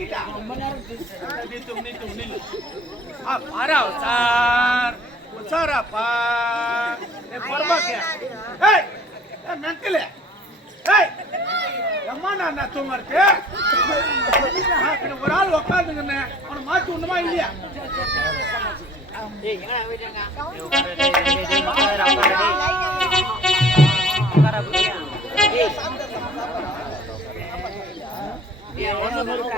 ரொம்ப நேரம் தூங்கிட்டா? ரொம்ப நேரம் நித்து, நித்து, நில்லு. ஆ, பாரா உட்கார். உட்காராப்பா. ஏய், பொறுமாக்கியா? ஏய், ஏய், மெண்டலு. நான் நான் ஒரு ஆள் உட்காந்துங்கண்ணே அவனை மாத்தி ஒண்ணுமா இல்லையா எம்மா நேரம்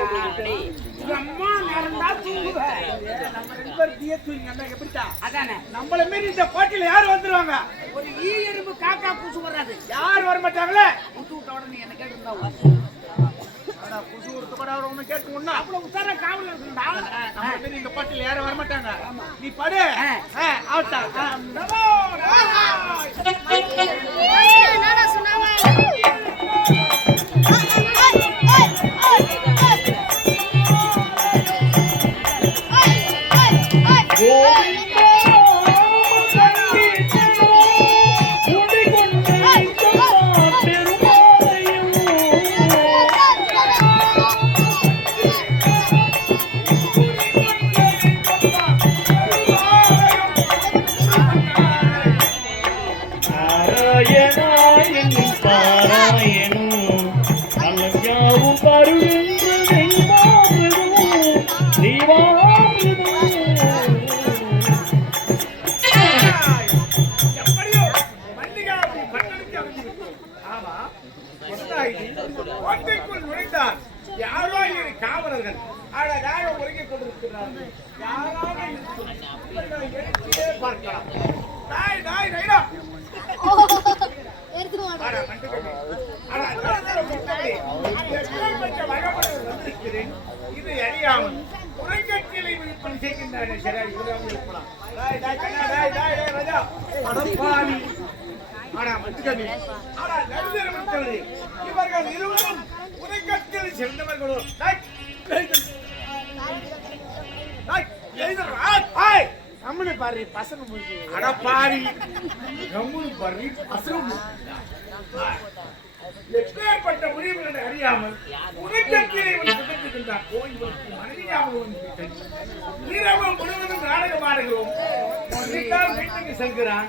தான் தூங்குவேன் நம்ம ரெண்டு பேரும் தீய தூங்கிங்கன்னா எப்படிட்டா அதானே. நம்மள மீறி இந்த போட்டியில யார் வந்துருவாங்க? ஒரு ஈ எறும்பு காக்கா பூசு வராது யார் வர மாட்டாங்களே விட்டு விட்ட உடனே என்ன கேட்டு ஆனா புது ஒருத்த கூட அவர் ஒண்ணு கேட்டுக்கணும்னா அவ்வளவு உசார காவல் இருக்குண்டா நம்ம மீறி இந்த போட்டியில யாரும் வர மாட்டாங்க நீ படு. அவுட்டா நமோ டாய், ராஜா. அடப்பாவி. அடா, மண்டுக்கண்ணே. அடா, நடுத்தர மனுஷர்களே. இவர்கள் இருவரும் எழுதுறா. ஆய். கம்முனு பாரு பசங்க முடிஞ்சு அடப்பாரி கம்முனு பாரு பசங்க எப்பேற்பட்ட முடிவுகளை அறியாமல் உறக்கத்திலே இவன் சுதந்திருக்கின்றான். ஓ இவனுக்கு மனைவியாக வந்துவிட்டது இரவு முழுவதும் நாடகம் ஆடுகிறோம் வீட்டுக்கு செல்கிறான்.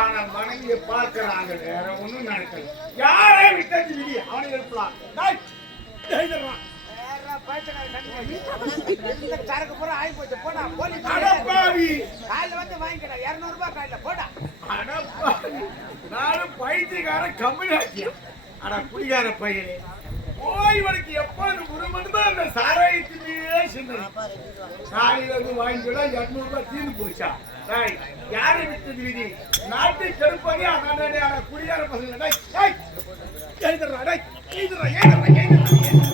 ஆனால் மனைவியை பார்க்கிறாங்க வேற ஒண்ணும் நடக்கல. யாரே விட்டது விதி அவனை எழுப்பலாம். சரக்கு பூரா ஆகி போச்சு போடா போலீஸ் அடப்பாவி. வந்து வாங்கிக்கடா இரநூறுபா ரூபாய் போடா நானும் பைத்தியக்கார கம்பெனி ஆனா அட குடிகார ஓய்வனுக்கு ஓ இவனுக்கு எப்போது தான் அந்த சாராயத்திலேயே சிந்தனை. காலையில இருந்து வாங்கிக்கூட இருநூறு ரூபாய் தீர்ந்து போச்சா? தாய் யாரை விட்டது விதி? நாட்டை கெடுப்பதே அதான் அட குடிகார பசங்க. எழுதுறா எழுதுறா, எழுதுறா, எழுதுறா,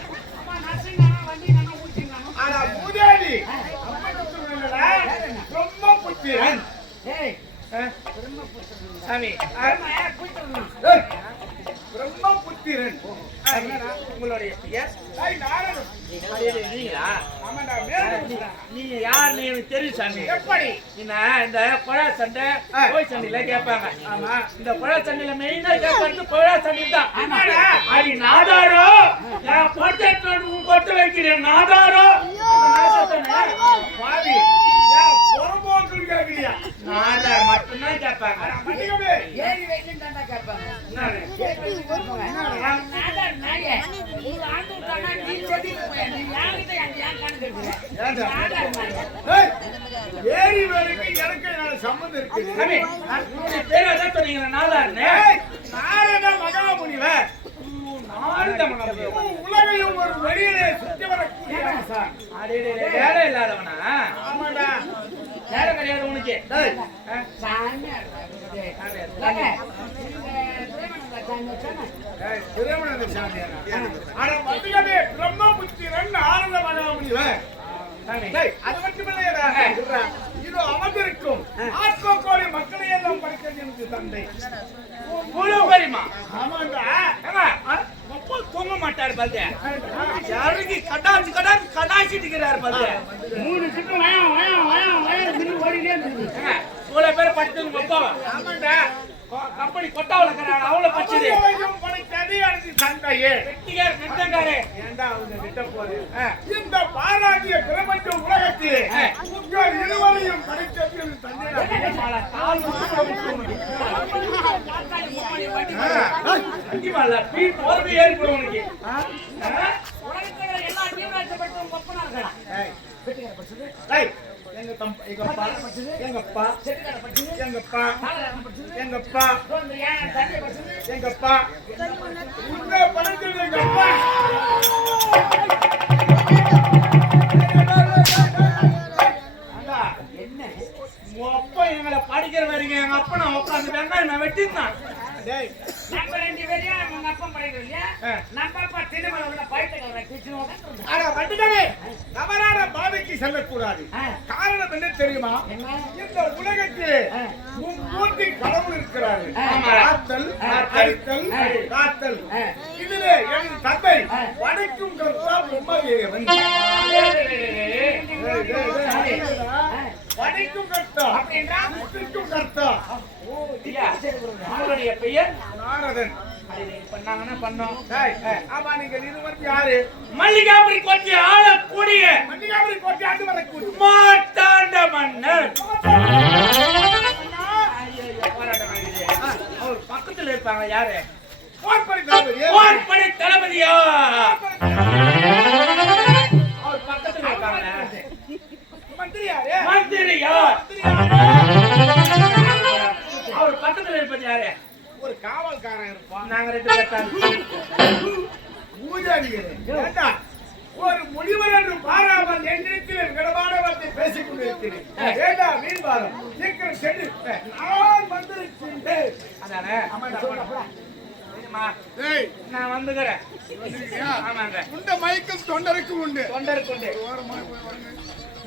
சாமி. பிரம்மபுத்திரன் உங்களுடைய பெயர் நீங்களா? நீங்க யார் நீ எனக்கு தெரியும் சாமி. எப்படி? என்ன இந்த குழா சண்டை. கோய் சண்டையில கேட்பாங்க. ஆமா இந்த குழா சண்டையில மெயினா கேட்கறது குழா சண்டை தான். ஆமாடா. அடி நாதாரோ? நான் பொட்டு உன் பொட்டு வைக்கிறேன் நாதாரோ? பாவி மட்டும்தான் கேட்பாங்க. ஏறி வைக்கணும் தாண்டா கேட்பாங்க. வேலைக்கு எனக்கு சம்மந்தம் பேர் அதான் சொன்னீங்க மகாமுனிவர் மகாமுனிவர். உன் உலகையும் ஒரு வெளியிலே சுத்தி வரக்கூடிய வேலை இல்லாதவனா? ஆமாடா. வேலை கிடையாது உனக்கு. திருமண சாமியாரா? அட மதுகமே பிரம்மபுத்திரன் நாரத மகாமுனிவர் அது மட்டுமில்லையடா. சொல்றேன். இதோ அமர்ந்திருக்கும் ஆத்ம கோடி மக்களை எல்லாம் படிக்கிறது எனக்கு தந்தை ஆமாண்டா. அப்பா தூங்க மாட்டாரு பாத்து யாருக்கு கடாச்சு கடாச்சு கடாச்சிட்டு இருக்கிறாரு பாத்து மூணு சுற்று வயம் வயம் வயம் வயம் திரும்பி ஓடிட்டே இருக்குது ஏங்க, இவ்வளவு பேர் படிச்சது மொத்தம். ஆமாண்டா கம்பெனி கொட்டாவில் அவங்க விட்ட போது இந்த பாராட்டிய பிரபஞ்ச உலகத்திலே இருவரையும் படித்தது என் தந்தை கண்டிப்பா இல்ல பீ போறது ஏறி போடும் உனக்கு? உலகத்துல எல்லா ஜீவராசி படித்தவங்க உங்க அப்பனா? வெட்டிக்கார படிச்சது, எங்க செட்டிக்கார படிச்சது, பாலகாரன் படிச்சது, படிச்சது, உன்னை படித்தது எங்கப்பா. அண்ணா, என்ன? உன் அப்பா எங்களை படிக்கிற வரைக்கும் எங்க அப்பா நான் உட்காந்து வெங்காயம் நான் வெட்டிருந்தான் நம்ம ரெண்டு பேரையும் அப்பா படிக்கிறோம் இல்லையா. நம்ம அப்பா உள்ள பாதைக்கு செல்லக்கூடாது ஆ. காரணம் என்ன தெரியுமா இந்த உலகத்தில். மும்மூர்த்தி கடவுள் இருக்கிறாரு. காத்தல் அழித்தல் ஆ. காத்தல். இதிலே என் தந்தை கருத்தா வடக்கும் கர்த்தா அப்படின்றா? முத்திற்கும் கர்த்தா உங்களுடைய பெயர் நாரதன். நீங்க பண்ணாங்கன்னா பண்ணோம்? ஆமா நீங்கள் இருவர் யாரு மல்லிகாபுரி கொச்சி ஆளக்கூடிய மல்லிகாபுரி கோட்டை ஆண்டு வரக்கூடிய மாட்டாண்ட மன்னர். அவர் பக்கத்துல இருப்பாங்க யாரு. போர்படை தளபதியா? அவர் பக்கத்துல இருப்பாங்க. மந்திரி யாரு அவர் பக்கத்துல இருப்பது யாரு? ஒரு காவல்காரன் இருப்பான். நாங்க ரெண்டு பேர் தான். பூஜாரிகளே, ஒரு முனிவர் என்று பாராமல் என்னிடத்தில் விடமான வார்த்தை பேசிக் கொண்டிருக்கிறேன். ஏண்டா மீன்பாலம் சீக்கிரம் சென்று நான் வந்திருக்கின்றேன். அதானே? நான் வந்துக்கிறேன்? ஆமாங்க. உண்ட மயக்கம் தொண்டருக்கு உண்டு. தொண்டருக்கு உண்டு.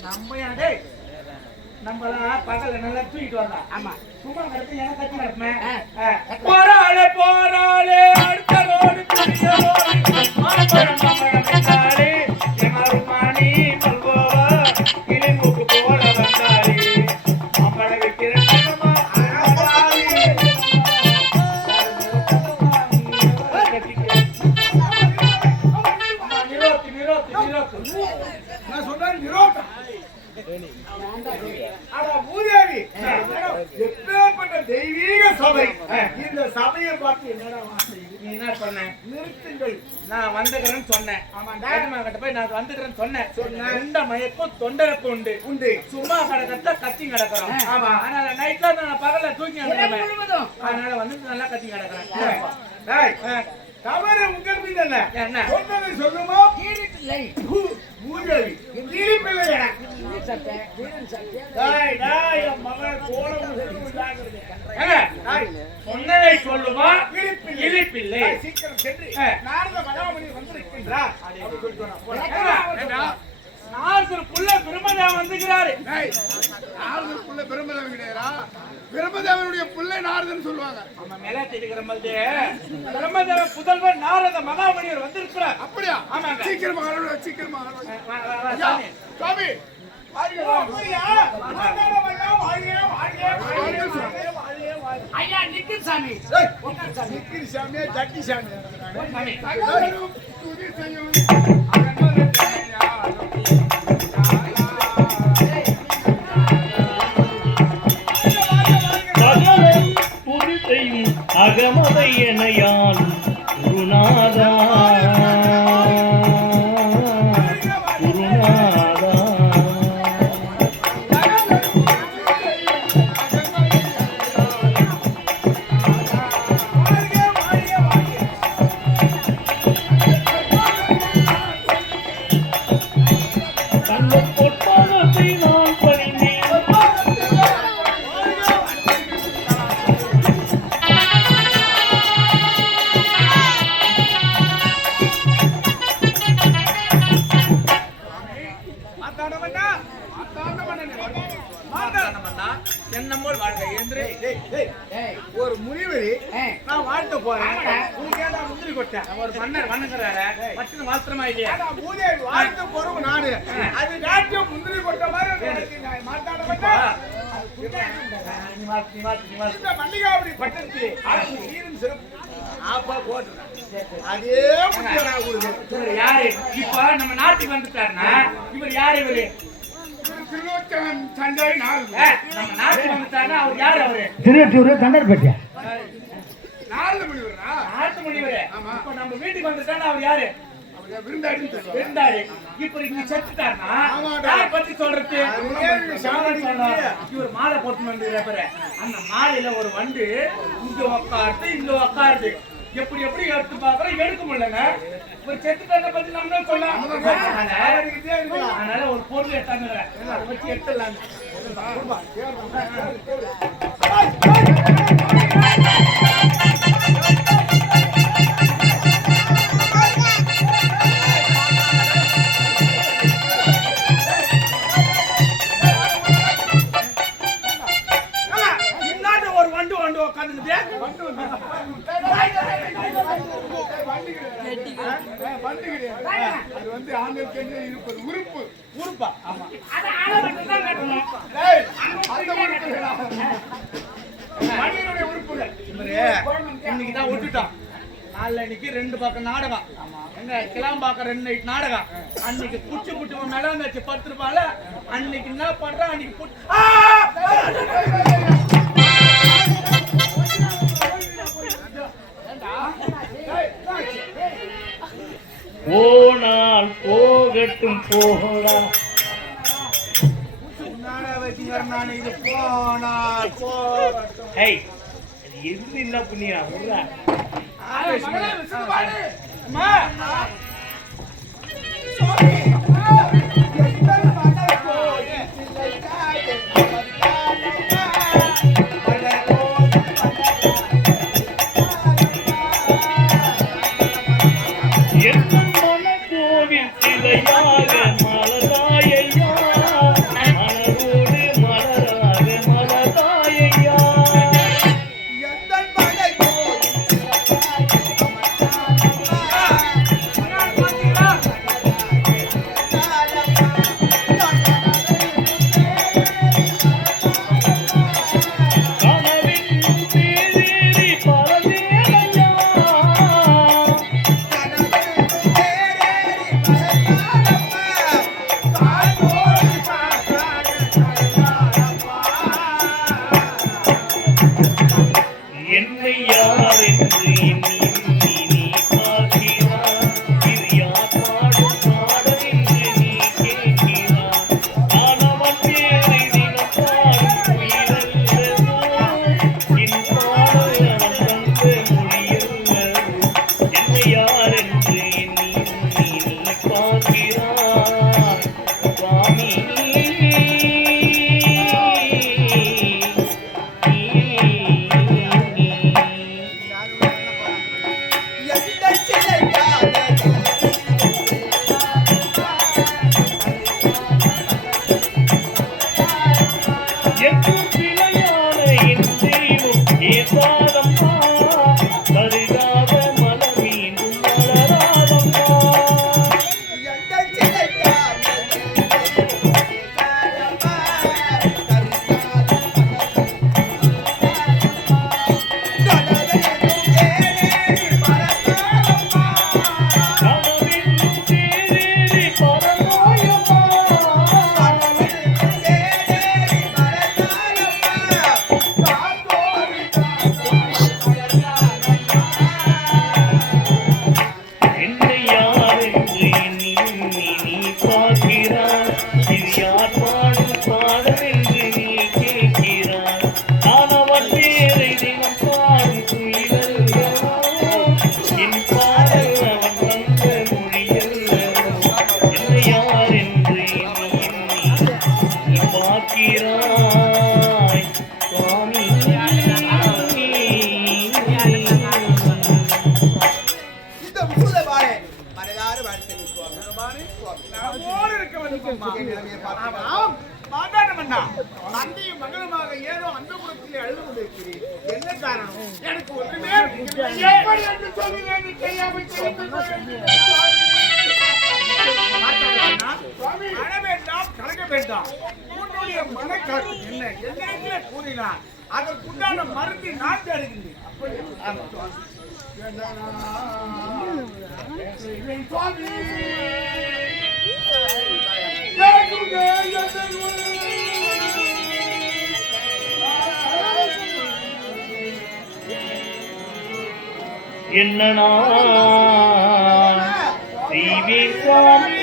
நம்ம ஏன் டேய் நம்மலாம் பகல்ல நல்லா தூக்கிட்டு வரலாம் ஆமா சும்மா எனக்கு கத்தி நடக்குமே போராளே போராளே அடுத்த ரோடு பெரிய ரோடு மாம்பழம் மாம்பழம் சொன்னதை சொல்லுமா. இழிப்பில்லை சீக்கிரம் சென்று. நாரத மகாமணி வந்திருக்கின்றார். அப்படி சொல்லிட்டு வா, போடா. ஏங்க, ஏண்டா? நாரதர் புள்ள பிரம்மதேவன் வந்துக்கிறாரு டேய், நாரதர் புள்ள பிரம்மதேவன் கிடையாதா? பிரம்மதேவனுடைய பிள்ளை நாரதன் சொல்லுவாங்க. நம்ம மேலாட்டி இருக்கிற பிரம்மதேவ புதல்வர் நாரத மகாமணியர் வந்திருக்கிறார். அப்படியா? ஆமாங்க. சீக்கிரமா வரணும் சீக்கிரமா சாமி. ஐயா நிக்கு சாமி நிக்கிரி சாமியா, ஜட்டி? சாமி. மாத்தாண்டவண்ணா, மாத்தாண்டவண்ணா, என்னமோல் வாழ்க என்று ஒரு முனிவரி நான் வாழ்த்த போறேன். முந்திரி கொட்டேன். ஒரு மன்னர் வணங்குறாரு. பட்டுன்னு வாஸ்திரமா இல்லையா? வாழ்த்து போறோம் நாடு. அது நாட்டியம் முந்திரி கொட்ட மாதிரி. ஆப்பா போட்டுறேன். அதே யாரு? இப்ப நம்ம நாட்டுக்கு வந்துட்டாருன்னா இவர் யாரு இவரு? நாரதன். ஏ, நம்ம வீட்டுக்கு வந்துட்டாருன்னா அவர் யாரு? சொல்லுவாங்க. இருந்தாரு இப்ப இங்க செத்துட்டாருன்னா. யார் பத்தி சொல்றது? இவர் மாலை போட்டு வந்து அந்த மாலையில ஒரு வண்டு இங்க உக்காருது இங்க உக்காருது. எப்படி எப்படி எடுத்து பாக்குறோம் எடுக்க முடியலங்க ஒரு செத்துட்டாங்க பத்தி நம்ம சொல்லலாம் அதனால ஒரு பொருள் எடுத்தாங்க வச்சு எடுத்துடலாம் கிடையாது. அது வந்து ஆண்களுக்கு இருப்பது உறுப்பு உருப்பா ஆமா அந்த மனிதனுடைய உறுப்புகள் இன்னைக்கு தான் நாளைக்கு ரெண்டு பக்கம் நாடகம். எங்க கிளாம்பாக்கம் ரெண்டு நைட் நாடகம். அன்னைக்கு புடிச்சு புட்டு மேல வச்சு பத்து ரூபாயில அன்னைக்கு என்ன பண்றான் அன்னைக்கு போனால் போகட்டும் போகடா. எது என்ன புண்ணியா விட்றா. என்னை யார் என்று மனக்காட்சி என்ன? என்னிடத்திலே கூறினார். அதற்குண்டான மருந்து நான் தருகின்றேன் என்ன நான்? செய்வேன்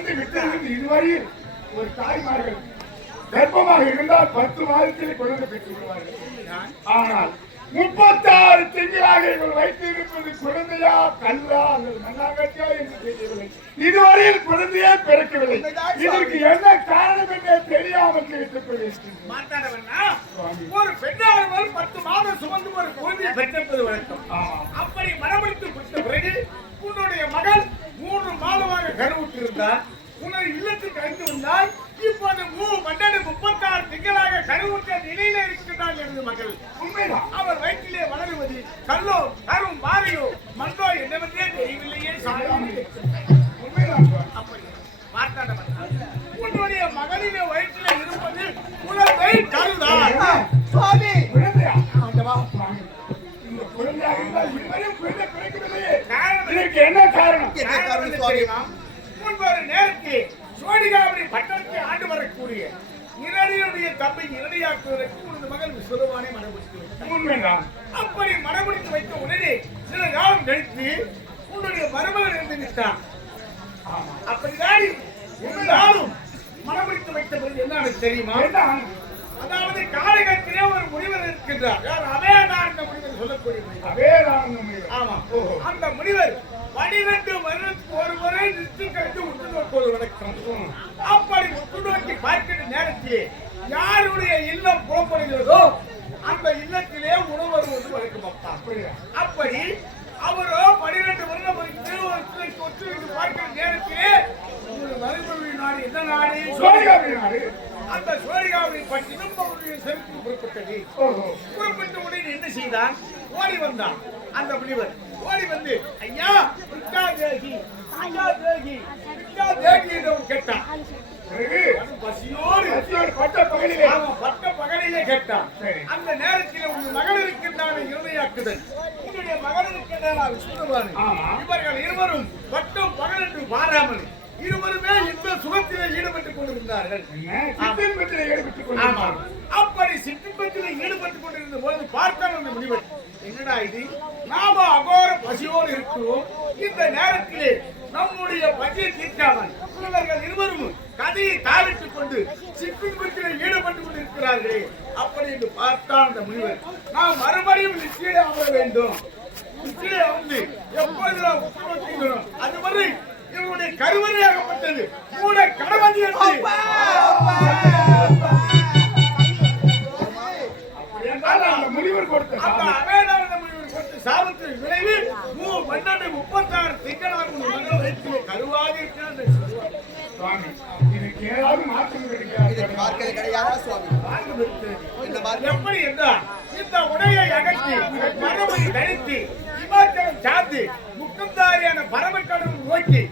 இறந்து விட்டதிலிருந்து இதுவரையில் ஒரு தாய்மார்கள் கர்ப்பமாக இருந்தால் பத்து மாதத்தில் குழந்தை பெற்று விடுவார்கள் ஆனால் முப்பத்தாறு திங்களாக இவள் வைத்திருப்பது குழந்தையா கல்லா அல்லது மண்ணாங்கட்டியா என்று தெரியவில்லை. இதுவரையில் குழந்தையே பிறக்கவில்லை. இதற்கு என்ன காரணம் என்றே தெரியாமல் ஒரு பெண்ணானவர் பத்து மாதம் சுமந்து ஒரு குழந்தையை பெற்றெடுப்பது வழக்கம். அப்படி மரமளித்து கொடுத்த பிறகு உன்னுடைய மகள் மூன்று மாதமாக கருவுற்று இருந்தார் உன்னை இல்லத்துக்கு அழைத்து வந்தால் இப்போது மூ பன்னெண்டு முப்பத்தாறு திங்களாக கருவுற்ற நிலையில இருக்கின்றாள் எனது மகள். உண்மைதான் அவர் வயிற்றிலே வளருவது கல்லோ கரும் மாறியோ மண்டோ என்னவென்றே தெரியவில்லையே உன்னுடைய மகளின் வயிற்றிலே இருப்பது குழந்தை கருதான். சுவாமி குழந்தையா? ஆண்டவா. குழந்தையாக இருந்தால் காரணம் இதற்கு என்ன காரணம்? காரணம் என்ன தெரியுமா? முன்பொரு நேரத்தில் சோடிகாவரி பட்டணத்தை ஆண்டு வரக்கூடிய இரணியுடைய தம்பி இரணியாக்குவதற்கு உனது மகள் விஸ்வரூபானை மனமுடித்து வைத்தார் உண்மைதான். அப்படி மனமுடித்து வைத்த உடனே சில காலம் கழித்து உன்னுடைய மருமகன் இருந்து விட்டான் அப்படிதான் இருந்தாலும் மனமுடித்து வைத்த பிறகு என்ன தெரியுமா? அதாவது காலகத்திலே ஒரு முனிவர் இருக்கின்றார். யார்? என்ற முனிவர் சொல்லக்கூடிய முனிவர். தான் உண்மை. ஆமா. அந்த முனிவர் பனிரெண்டு வருடத்துக்கு ஒரு முறை நிறுத்தி கழித்து உற்று நோக்குவது வழக்கம் அப்படி உற்று நோக்கி பார்க்கிற நேரத்தில் யாருடைய இல்லம் புறப்படுகிறதோ அந்த இல்லத்திலே உணவு வருவது வழக்கம் அப்பா அப்படி அவரோ பனிரெண்டு வருடம் ஒருத்தருக்கு ஒத்துழைத்து பார்க்கிற நேரத்திலே ஒரு மறுபடி நாடு என்ன நாடு? சோழிகாவி நாடு. அந்த சோழிகாவை பற்றினும் அவருடைய செருக்கு குறிப்பிட்டது குறிப்பிட்ட உடனே என்ன செய்தான்? ஓடி வந்தான். அந்த முனிவர் ஓடி வந்து ஐயா பிரிக்கா தேகி பிரிக்கா தேகி பிரிக்கா தேகி என்று கேட்டான். அந்த நேரத்தில் உங்கள் மகன் இருக்கின்றான இறுதியாக்குதல் உங்களுடைய மகன் இருக்கின்றான சுடுவாரு ஆமா. இவர்கள் இருவரும் பட்டம் பகல் என்று பாராமல் இருவருமே இந்த சுகத்திலே ஈடுபட்டுக் கொண்டிருந்தார்கள். அப்படி சிற்றின்பத்தில் ஈடுபட்டுக் கொண்டிருந்த போது பார்த்தான் அந்த முனிவர். என்னடா இது? நாம அகோர பசியோடு இருக்கிறோம். இந்த நேரத்திலே நம்முடைய பசியை தீர்க்காமல் இவர்கள் இருவரும் கதையை தாவிட்டுக் கொண்டு சிற்றின்பத்தில் ஈடுபட்டுக் கொண்டிருக்கிறார்களே அப்படி என்று பார்த்தான் அந்த முனிவர். நாம் மறுபடியும் நிச்சயம் அமர வேண்டும். நிச்சயம் அமர்ந்து எப்போது நாம் உத்தரவிட்டோம் அதுவரை இவருடைய கருவறையாகப்பட்டது. கூட கடவதி முனிவர் கொடுத்த அந்த சாபம். அவேதானந்த முனிவர் கொடுத்த சாபத்தின் விளைவு மூ பன்னெண்டு முப்பத்தாறு திங்களாக உன் மகள் வயிற்றிலே கருவாக இருக்கிறது சுவாமி இதுக்கு ஏதாவது மாற்றம் கிடைக்காது பார்க்கறது கிடையாதா சுவாமி. இந்த மார்க்கம் எப்படி என்றால் இந்த உடையை அகற்றி மரபை கழித்து இமாச்சலம் சார்ந்து முக்கந்தாரியான பரமக்கடவுள் நோக்கி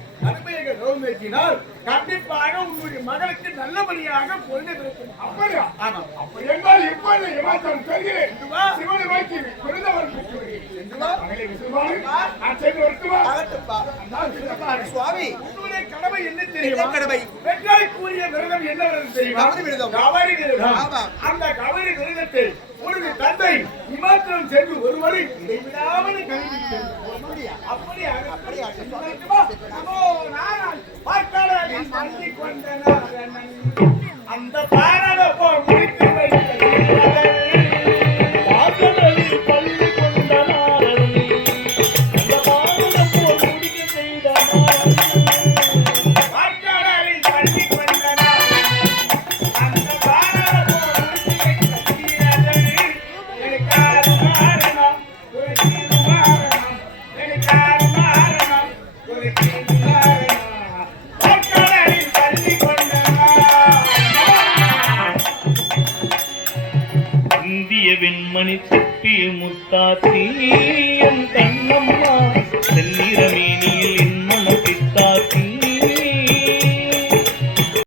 கௌரவிக்கினால் கண்டிப்பாக உங்களுடைய மகளுக்கு நல்லபடியாக பொருளை பிறக்கும் அப்படியா? ஆமா. அப்படி என்றால் இப்பொழுது இமாச்சலம் செல்கிறேன். வா. சிவனை நோக்கி சுவாமி. உங்களுடைய கடமை என்ன தெரியுமா? கடமை? பெற்றாய்க்குரிய விரதம் என்ன விரதம் தெரியுமா? கவரி விரதம். அந்த கவரி விரதத்தை உனது தந்தை இமாச்சலம் சென்று ஒருவரை இடைவிடாமல் கல்வி அந்த பாரத